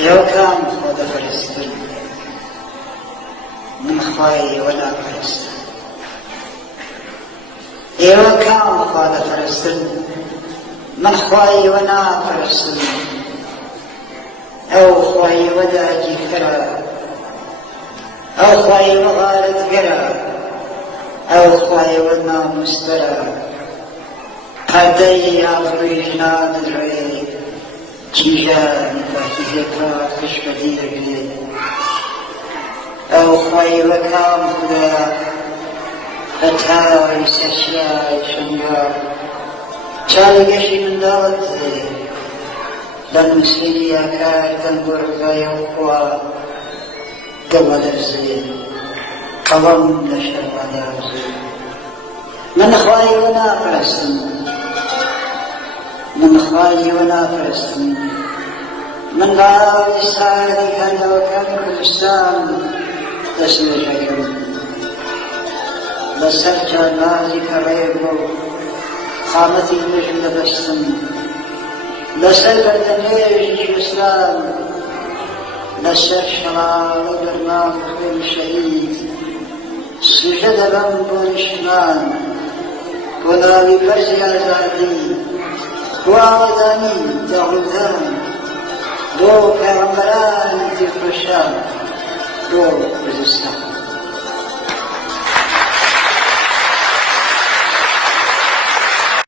ئێوەکان خۆ دەپەرستن، من خوای ئێوە ناپەرستم. ئێوەکان خوا دەپەرستن، من خوای ئێوە ناپەرستم. ئەو خوای ئێوە داگیرکەرە، ئەو خوای ئێوە غارەتگەرە، ئەو خوای ئێوە ناموسبەرە. پەردەی ئابڕووی ژنان دەدرێ، کیژە پاکیزێکە خوش بەدیرەگرێ. ئەو خوای ئێوە کام خودایە، هەتای سەرچیای شەنگار. چاوی گەشی منداڵت دێ، لە نووسینی یاکار دەم بۆ ڕزایە و خوا دڵە دەرزێ، قەڵەم لە شەرما دابزێ. من خوای ئێوە ناپەرستم، من خوای ئێوە ناپەرستم. من باوی ساردی هەندەوەکانی کوردستان دەستێژەکەم، لەسەر جانازی کەڕێ بۆ قامەتی نوێژم دەبەستم، لەسەر بەردەمێژی کوێستان، لەسەر شەڵاڵە گەرمان خوێنی شەهید سوژە دەبەم بۆ نیشتمان، بۆ ناوی بەرزی ئازادی، بۆ ئاوەدانی داوودان، بۆ پێغەمبەرانی دڵخۆشان، بۆ کوردستان.